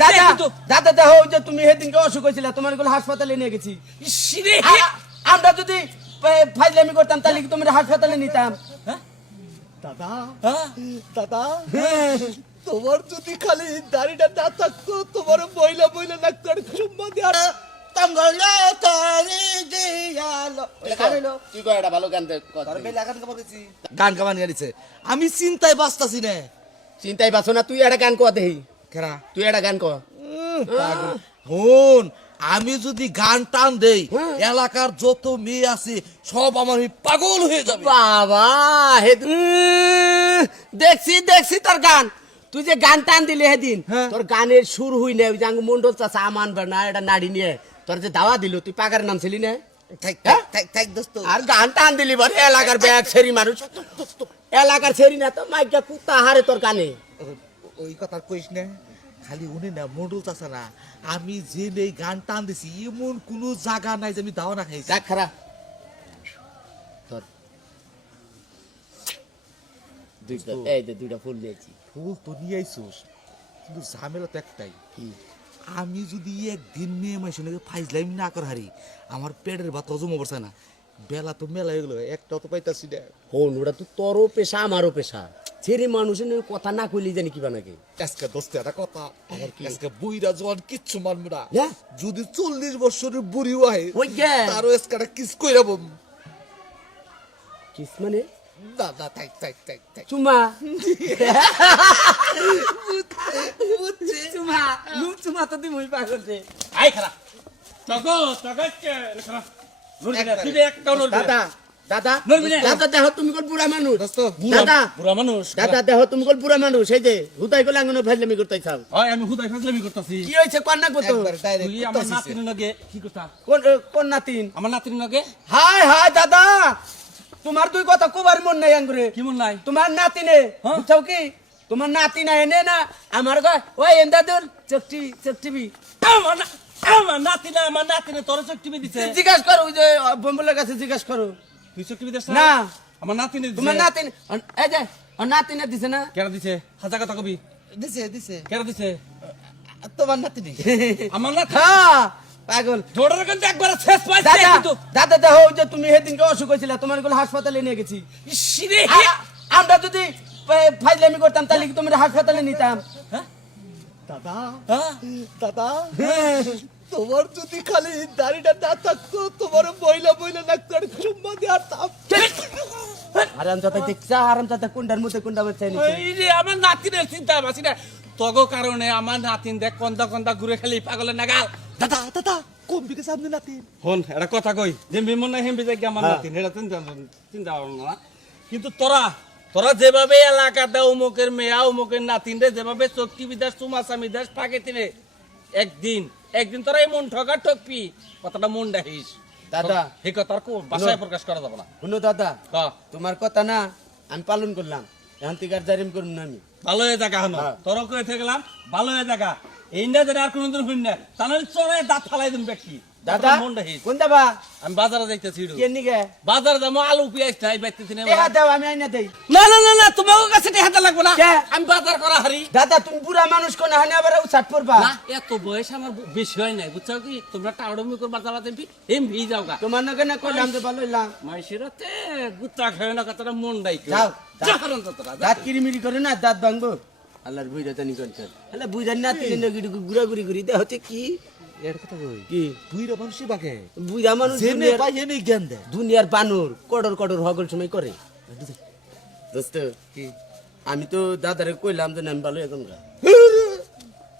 পাইছে দাদা দাদা দেখো যে তুমি সেদিনকে অসুখ হয়েছিল তোমারগুলো হাসপাতালে নিয়ে গেছি। আমরা যদি ফাইজলামি করতাম তাহলে কি তুমি হাসপাতালে নিতাম? দাদা? দাদা তোমার যদি খালি দাড়িটা না থাকতো তোমার লাগতো আর চুম্মা গান গাড়িছে আমি চিন্তায় বাঁচতাছি না। চিন্তাই পাচ্ছ না তুই একটা গান কয়া দেহি। কেরা? তুই একটা গান কয়া হন আমি যদি গান টান দেই এলাকার যত মেয়ে আছে সব আমার পাগল হয়ে যাবে। বাবা হে দেখছি দেখছি তোর গান। তুই যে গান টান দিলি হেদিন হ্যাঁ। তোর গানের সুর হই না ওই যে আঙ্গু মন্ডল চাচা আমান না এটা নাড়ি নিয়ে। তোর যে দাওয়া দিল তুই পাকার নাম ছিলি না? হ্যাঁ? আর গান টান দিলি বলে এলাকার ব্যাগ ছেড়ি মানুষ। এলাকার ছেড়ি না তো মাইকা কুত্তা হারে তোর কানে। ওই কথা কইস না খালি উনি না মন্ডল চাষা না আমি যে নেই গান টান দিছি এমন কোনো জায়গা নাই যে আমি দাওয়া না খাইছি। খারাপ তোর দুইটা এই দুইটা ফুল দিয়েছি। ফুল তো নিয়ে আইসোস কিন্তু ঝামেলা তো একটাই। কি? আমি যদি একদিন মেয়ে নাকি ফাইজলাম না কর হারি আমার পেটের ভাত হজম অবস্থা না। বেলা তো মেলা হয়ে গেলো একটা তো পাইতাছি না। হন ওটা তো তোরও পেশা আমারও পেশা। ছেড়ে মানুষের কথা না কইলি জানি কিবা নাকি আজকে দোস্ত একটা কথা আমার কি? আজকে বুইরা জোয়ান কিচ্ছু মানবো না। হ্যাঁ? যদি চল্লিশ বছরের বুড়িও আহে ওই গে তারও আজকে একটা কিস কইরা বম। কিস মানে? না না থাক থাক থাক থাক চুমা। চুমা, চুমা তো দিমই পাগল। আই খারাপ তগো তগো কে খারাপ নড়বি না তুই একটা নড়বি না। দাদা দাদা দাদা দেহ তুমি কোন বুড়া মানুষ। দাদা বুড়া মানুষ। দাদা দেহ তুমি কোন বুড়া মানুষ। এই যে হুদাই গেলে আঙ্গনে ফেললামি করতে চাও। হয় আমি হুদাই ফাজলামি করতাছি। কি হয়েছে কন্যা কত তুই আমার নাতিনের লগে কি কথা কোন কোন নাতিন? আমার নাতিনের লগে? হাই হাই দাদা! তোমার দুই কথা কুবার মন নাই আঙ্গুরে। কি মন নাই? তোমার নাতিনে হ্যাঁ? বুঝছ কি? তোমার নাতি না এনে না আমার গো ওই এন্দাদুর চকটি চকটিবি আমার না- আমার নাতিনে আমার নাতিনে তোর চোখ টিপে দিছে। জিজ্ঞাসা করো ওই যে বম্বলের কাছে জিজ্ঞাসা করো। তুই চোখ টিপে দিস না। আমার নাতিনে দিছে। তোমার নাতিন এই যে ওর নাতিনে দিছে না? কেন দিছে? হাজা কথা কবি। দিছে দিছে। কেন দিছে? তোমার নাতিনি আমার নাতি হ্যাঁ পাগল। কিন্তু একবার শেষ পাইছে দাদা কিন্তু দাদা দেখো ওই যে তুমি সেদিনকে অসুখ হয়েছিল তোমারগুলো হাসপাতালে নিয়ে গেছি। ইসরে আমরা যদি ফাইজলামি করতাম তাহলে কি তুমি হাসপাতালে নিতাম? দাদা হ্যাঁ? দাদা তোমার যদি খালি দাড়িটা না থাকতো তোমার মহিলা মহিলা লাগতো আর চুম্মা তাপ আরাম দেখছা আরাম কোনটার মধ্যে কোনটা বেছে নিছে এই যে আমার নাতিনের চিন্তা বাসি না তগো কারণে আমার নাতিন দেখ কন্দা কন্দা ঘুরে খালি পাগলের নাগাল। দাদা দাদা কোন দিকে সামনে নাতিন? হন এটা কথা কই যে বিমন না হেমবি যাই আমার নাতিন এটা চিন্তা চিন্তা না। কিন্তু তোরা তোরা যেভাবে এলাকাতে অমুকের মেয়া অমুকের নাতিন রে যেভাবে চক্কি বিদাস চুমাসামি দাস ফাঁকে তিনে একদিন একদিন তোরা এই মন ঠকা ঠকবি কথাটা মন ডাহিস দাদা। এই কথার কো ভাষায় প্রকাশ করা যাবে না। শুনো দাদা তোমার কথা না আমি পালন করলাম। এখন থেকে আর জারিম করুন না আমি। ভালো হয়ে জায়গা হ্যাঁ। তোর কয়ে থাকলাম ভালো হয়ে জায়গা এই না যেন আর কোনদিন হইন না। তাহলে চলে দাঁত ফালাই দিন ব্যক্তি। দাদা মন ডাহিস কোন দাবা? আমি বাজারে যাইতেছি কে নিগে? বাজার যাব আলু পেঁয়াজ নাই বাইতেছি না দাও আমি আইনা দেই। না না না না তোমার কাছে? আমি বাজার করা হারি। দাদা তুমি বুড়া মানুষ কোন হানে আবার উচাট পড়বা না এত বয়স আমার বেশি হয় নাই বুঝছ কি? তোমরা টাউডমি করবার যাবাতে এম ভি যাও গা তোমার নাকি না তো ভালো মাইসিরাতে গুত্তা খায় না কথাটা মন ডাই যাও, তোরা দাঁত কিরিমিরি করে না দাঁত ভাঙবো। আল্লাহর বুঝা জানি করছেন না তিন হচ্ছে কি? এর কথা কই? কি? বুইরা মানুষই বাকে। বুঝা মানুষ জেনে দুনিয়ার- পাই এনে জ্ঞান দেয়। দুনিয়ার বানর কডর কডর হগল সময় করে। দোস্ত কি? আমি তো দাদারে কইলাম যে আমি ভালো এখন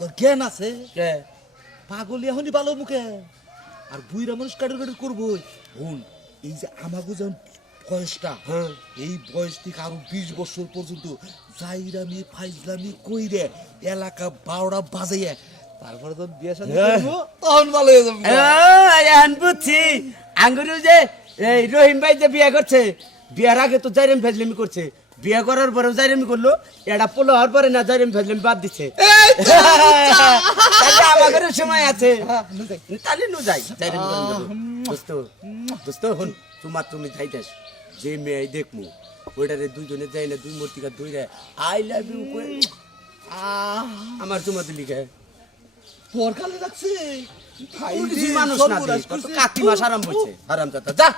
তোর জ্ঞান আছে? কে? পাগলি এখনই ভালো মুখে। আর বুইরা মানুষ কাটার কাটার করব হুন এই যে আমাকে যেমন বয়সটা হ্যাঁ। এই বয়স থেকে আরও বিশ বছর পর্যন্ত জাইরামি ফাইজলামি কইরে এলাকা বারোটা বাজাইয়া তারপরে যখন বিয়ে হ্যাঁ। তখন ভালো হয়ে যাবে। এখন বুঝছি। আঙ্গুরু যে এই রহিম ভাই যে বিয়ে করছে বিয়ার আগে তো জাইরেম ফেজলেমি করছে। বিয়ে করার পরে জাইরেমি করল এটা পোলো হওয়ার পরে না জাইরেম ফেজলেমি বাদ দিচ্ছে আমাদের সময় আছে। তাহলে নু যাই জাইরেম দোস্ত দোস্ত হন তোমার তুমি যাইতেস যে মেয়ে দেখমু ওইটারে দুইজনে যাই না দুই মূর্তিকা দুই আই লাভ ইউ কই? আমার তোমার দিলি কে তোর কালে রাখছে তুই কিছুই মানুষ না মাস আরাম হচ্ছে আরাম যা।